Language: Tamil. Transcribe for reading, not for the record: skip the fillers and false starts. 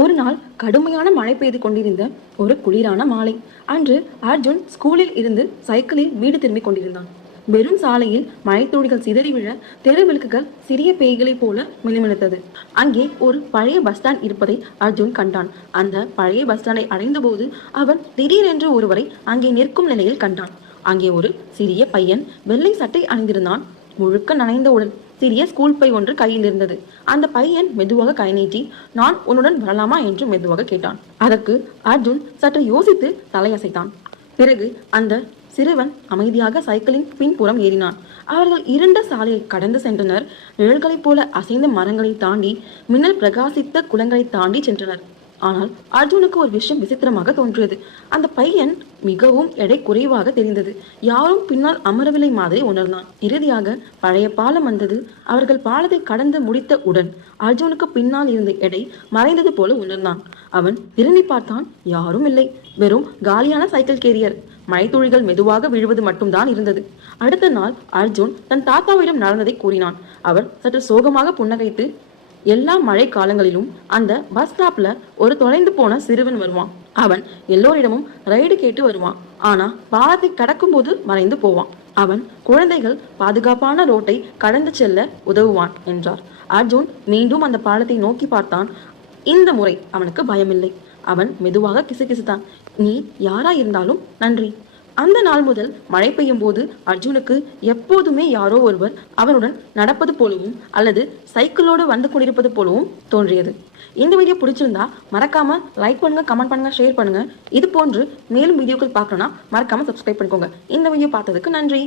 ஒரு நாள் கடுமையான மழை பெய்து கொண்டிருந்த ஒரு குளிரான மாலை. அன்று அர்ஜுன் ஸ்கூலில் இருந்து சைக்கிளில் வீடு திரும்பிக் கொண்டிருந்தான். வெறும் சாலையில் மழைத்துளிகள் சிதறி விழ தெரு விளக்குகள் சிறிய பேய்களைப் போல மினுமினுத்தது. அங்கே ஒரு பழைய பஸ் ஸ்டாண்ட் இருப்பதை அர்ஜுன் கண்டான். அந்த பழைய பஸ் ஸ்டாண்டை அடைந்தபோது அவன் திடீரென்று ஒருவரை அங்கே நிற்கும் நிலையில் கண்டான். அங்கே ஒரு சிறிய பையன் வெள்ளை சட்டை அணிந்திருந்தான். முழுக்க நனைந்த உடல், சிறிய ஸ்கூல் பை ஒன்று கையில் இருந்தது. அந்த பையன் மெதுவாக கை நீட்டி, நான் உன்னுடன் வரலாமா என்று மெதுவாக கேட்டான். அதற்கு அர்ஜுன் சற்று யோசித்து தலையசைத்தான். பிறகு அந்த சிறுவன் அமைதியாக சைக்கிளின் பின்புறம் ஏறினான். அவர்கள் இருண்ட சாலையை கடந்து சென்றனர். நிழல்களைப் போல அசைந்த மரங்களை தாண்டி, மின்னல் பிரகாசித்த குளங்களை தாண்டி சென்றனர். ஆனால் அர்ஜுனுக்கு ஒரு விஷயம் விசித்திரமாக தோன்றியது. அந்த பையன் மிகவும் எடை குறைவாக தெரிந்தது. யாரும் பின்னால் அமரவில்லை மாதிரி உணர்ந்தான். இறுதியாக பழைய பாலம் வந்தது. அவர்கள் பாலத்தை கடந்து முடித்த உடன் அர்ஜுனுக்கு பின்னால் இருந்த எடை மறைந்தது போல உணர்ந்தான். அவன் திரும்பி பார்த்தான். யாரும் இல்லை. வெறும் காலியான சைக்கிள் கேரியர். மழைத்துளிகள் மெதுவாக விழுவது மட்டும்தான் இருந்தது. அடுத்த நாள் அர்ஜுன் தன் தாத்தாவிடம் நடந்ததை கூறினான். அவர் சற்று சோகமாக புன்னகைத்து, எல்லா மழை காலங்களிலும் அந்த பஸ் ஸ்டாப்ல ஒரு தொலைந்து போன சிறுவன் வருவான். அவன் எல்லோரிடமும் ரைடு கேட்டு வருவான். ஆனா பாலத்தை கடக்கும் போது மறைந்து போவான். அவன் குழந்தைகள் பாதுகாப்பான ரோட்டை கடந்து செல்ல உதவுவான் என்றார். அர்ஜுன் மீண்டும் அந்த பாலத்தை நோக்கி பார்த்தான். இந்த முறை அவனுக்கு பயமில்லை. அவன் மெதுவாக கிசுகிசுத்தான். நீ யாரா இருந்தாலும் நன்றி. அந்த நாள் முதல் மழை பெய்யும் போது அர்ஜுனுக்கு எப்போதுமே யாரோ ஒருவர் அவனுடன் நடப்பது போலவும் அல்லது சைக்கிளோடு வந்து கொண்டிருப்பது போலவும் தோன்றியது. இந்த வீடியோ பிடிச்சிருந்தா மறக்காம லைக் பண்ணுங்க, கமெண்ட் பண்ணுங்க, ஷேர் பண்ணுங்க. இது போன்று மேலும் வீடியோக்கள் பார்க்கணும்னா மறக்காம சப்ஸ்கிரைப் பண்ணிக்கோங்க. இந்த வீடியோ பார்த்ததுக்கு நன்றி.